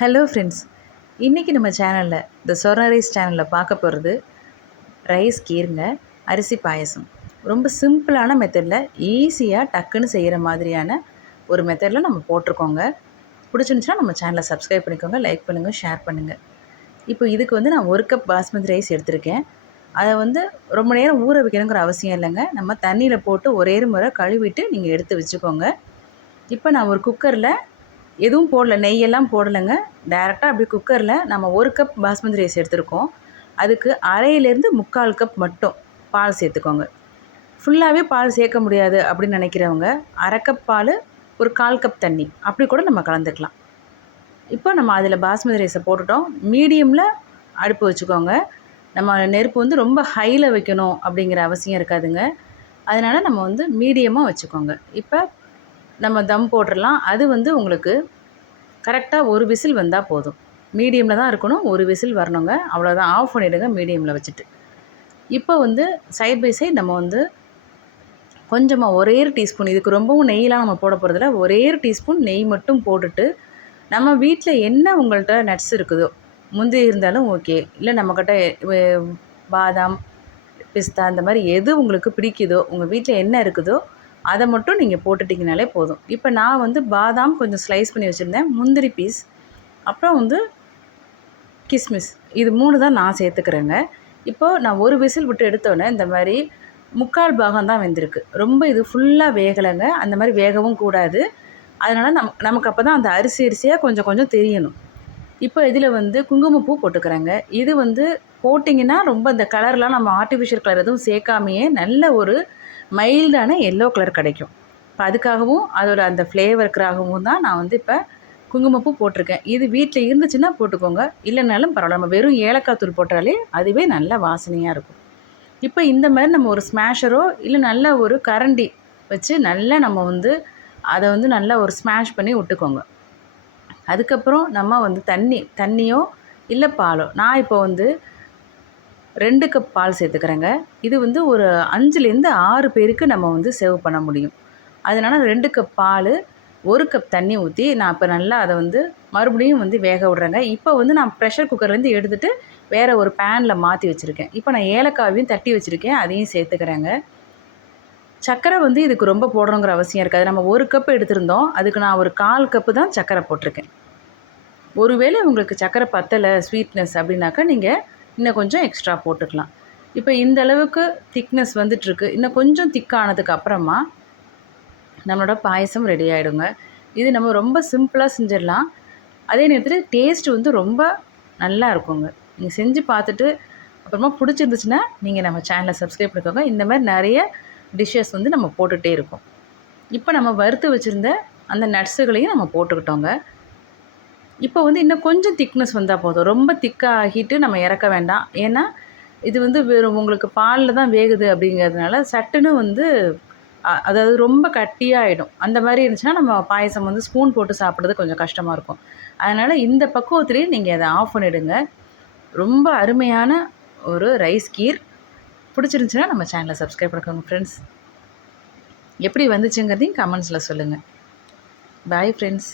Hello friends இன்றைக்கி நம்ம சேனலில் இந்த சொர்ண ரைஸ் சேனலில் பார்க்க போகிறது ரைஸ் கீருங்க அரிசி பாயசம். ரொம்ப சிம்பிளான மெத்தடில் ஈஸியாக டக்குன்னு செய்கிற மாதிரியான ஒரு மெத்தடில் நம்ம போட்டிருக்கோங்க. பிடிச்சிருந்துச்சுன்னா நம்ம சேனலை சப்ஸ்கிரைப் பண்ணிக்கோங்க லைக் பண்ணுங்கள் ஷேர் பண்ணுங்கள் இப்போ இதுக்கு வந்து நான் ஒரு கப் பாஸ்மதி ரைஸ் எடுத்திருக்கேன். அதை வந்து ரொம்ப நேரம் ஊற வைக்கணுங்கிற அவசியம் இல்லைங்க. நம்ம தண்ணியில் போட்டு ஒரே முறை கழுவிட்டு நீங்கள் எடுத்து வச்சுக்கோங்க. இப்போ நான் ஒரு குக்கரில் எதுவும் போடல நெய்யெல்லாம் போடலைங்க. டேரெக்டாக அப்படி குக்கரில் நம்ம ஒரு கப் பாஸ்மதி ரைஸ் எடுத்திருக்கோம். அதுக்கு அரையிலேருந்து முக்கால் கப் மட்டும் பால் சேர்த்துக்கோங்க. ஃபுல்லாகவே பால் சேர்க்க முடியாது அப்படின்னு நினைக்கிறவங்க அரை கப் பால் ஒரு கால் கப் தண்ணி அப்படி கூட நம்ம கலந்துக்கலாம். இப்போ நம்ம அதில் பாஸ்மதி ரைஸை போட்டுட்டோம். மீடியமில் அடுப்பு வச்சுக்கோங்க. நம்ம நெருப்பு வந்து ரொம்ப ஹையில் வைக்கணும் அப்படிங்கிற அவசியம் இருக்காதுங்க. அதனால் நம்ம வந்து மீடியமாக வச்சுக்கோங்க. இப்போ நம்ம தம் போட்டுடலாம் அது வந்து உங்களுக்கு கரெக்டாக ஒரு விசில் வந்தால் போதும். மீடியமில் தான் இருக்கணும். ஒரு விசில் வரணுங்க. அவ்வளோதான் ஆஃப் பண்ணிவிடுங்க மீடியமில் வச்சுட்டு. இப்போ வந்து சைட் பை சைட் நம்ம வந்து கொஞ்சமாக ஒரே ஒரு டீஸ்பூன் இதுக்கு ரொம்பவும் நெய்யெலாம் நம்ம போட போகிறதில்ல ஒரே ஒரு டீஸ்பூன் நெய் மட்டும் போட்டுட்டு நம்ம வீட்டில் என்ன உங்கள்கிட்ட நட்ஸ் இருக்குதோ முந்திரி இருந்தாலும் ஓகே இல்லை நம்மக்கிட்ட பாதாம் பிஸ்தா இந்த மாதிரி எது உங்களுக்கு பிடிக்குதோ உங்கள் வீட்டில் என்ன இருக்குதோ அதை மட்டும் நீங்கள் போட்டுட்டிங்கனாலே போதும். இப்போ நான் வந்து பாதாம் கொஞ்சம் ஸ்லைஸ் பண்ணி வச்சுருந்தேன். முந்திரி பீஸ் அப்புறம் வந்து கிஸ்மிஸ். இது மூணு தான் நான் சேர்த்துக்கிறேங்க. இப்போது நான் ஒரு விசில் விட்டு எடுத்தோன்னே இந்த மாதிரி முக்கால் பாகம் தான் வெந்திருக்கு. ரொம்ப இது ஃபுல்லாக வேகலைங்க. அந்த மாதிரி வேகவும் கூடாது. அதனால் நம் நமக்கு அப்போ தான் அந்த அரிசி அரிசியாக கொஞ்சம் கொஞ்சம் தெரியணும். இப்போ இதில் வந்து குங்குமப்பூ போட்டுக்கிறேங்க. இது வந்து போட்டிங்கன்னா ரொம்ப இந்த கலர்லாம் நம்ம ஆர்டிஃபிஷியல் கலர் எதுவும் சேர்க்காமையே நல்ல ஒரு மைல்டான எல்லோ கலர் கிடைக்கும். இப்போ அதுக்காகவும் அதோட அந்த ஃப்ளேவருக்காகவும் தான் நான் வந்து இப்போ குங்குமப்பூ போட்டிருக்கேன். இது வீட்டில் இருந்துச்சுன்னா போட்டுக்கோங்க. இல்லைனாலும் பரவாயில்ல. நம்ம வெறும் ஏலக்காய் தூள் போட்டாலே அதுவே நல்ல வாசனையாக இருக்கும். இப்போ இந்த மாதிரி நம்ம ஒரு ஸ்மாஷரோ இல்லை நல்ல ஒரு கரண்டி வச்சு நல்லா நம்ம வந்து அதை வந்து நல்லா ஒரு ஸ்மாஷ் பண்ணி விட்டுக்கோங்க. அதுக்கப்புறம் நம்ம வந்து தண்ணி தண்ணியோ இல்லை பாலோ நான் இப்போ வந்து ரெண்டு கப் பால் சேர்த்துக்கிறேங்க. இது வந்து ஒரு அஞ்சுலேருந்து ஆறு பேருக்கு நம்ம வந்து சேவ் பண்ண முடியும். அதனால் ரெண்டு கப் பால் ஒரு கப் தண்ணி ஊற்றி நான் இப்போ நல்லா அதை வந்து மறுபடியும் வந்து வேக விட்றேங்க. இப்போ வந்து நான் ப்ரெஷர் குக்கர்லேருந்து எடுத்துகிட்டு வேறு ஒரு பேனில் மாற்றி வச்சுருக்கேன். இப்போ நான் ஏலக்காவையும் தட்டி வச்சுருக்கேன். அதையும் சேர்த்துக்கிறேங்க. சர்க்கரை வந்து இதுக்கு ரொம்ப போடணுங்கிற அவசியம் இருக்காது. நம்ம ஒரு கப் எடுத்திருந்தோம். அதுக்கு நான் ஒரு கால் கப்பு தான் சர்க்கரை போட்டிருக்கேன். ஒருவேளை உங்களுக்கு சர்க்கரை பத்தலை ஸ்வீட்னஸ் அப்படின்னாக்கா நீங்கள் இன்னும் கொஞ்சம் எக்ஸ்ட்ரா போட்டுக்கலாம். இப்போ இந்த அளவுக்கு திக்னஸ் வந்துட்டுருக்கு. இன்னும் கொஞ்சம் திக்கானதுக்கு அப்புறமா நம்மளோட பாயசம் ரெடி ஆகிடுங்க இது நம்ம ரொம்ப சிம்பிளாக செஞ்சிடலாம். அதே நேரத்தில் டேஸ்ட் வந்து ரொம்ப நல்லா இருக்குங்க. நீங்கள் செஞ்சு பார்த்துட்டு அப்புறமா பிடிச்சிருந்துச்சுன்னா நீங்கள் நம்ம சேனலை சப்ஸ்கிரைப் பண்ணிக்கோங்க. இந்த மாதிரி நிறைய டிஷ்ஷஸ் வந்து நம்ம போட்டுகிட்டே இருக்கோம். இப்போ நம்ம வறுத்து வச்சுருந்த அந்த நட்ஸுகளையும் நம்ம போட்டுக்கிட்டோங்க. இப்போ வந்து இன்னும் கொஞ்சம் திக்னஸ் வந்தால் போதும். ரொம்ப திக்காகிட்டு நம்ம இறக்க வேண்டாம். ஏன்னா இது வந்து வெறும் உங்களுக்கு பாலில் தான் வேகுது அப்படிங்கிறதுனால சட்டுன்னு வந்து அதாவது ரொம்ப கட்டியாகிடும் அந்த மாதிரி இருந்துச்சுன்னா நம்ம பாயசம் வந்து ஸ்பூன் போட்டு சாப்பிட்றது கொஞ்சம் கஷ்டமாக இருக்கும். அதனால் இந்த பக்குவத்துலேயே நீங்கள் அதை ஆஃப் பண்ணிவிடுங்க ரொம்ப அருமையான ஒரு ரைஸ் கீர். பிடிச்சிருந்துச்சுன்னா நம்ம சேனலை சப்ஸ்கிரைப் பண்ணிக்கோங்க ஃப்ரெண்ட்ஸ் எப்படி வந்துச்சுங்கிறதையும் கமெண்ட்ஸில் சொல்லுங்கள் பாய் ஃப்ரெண்ட்ஸ்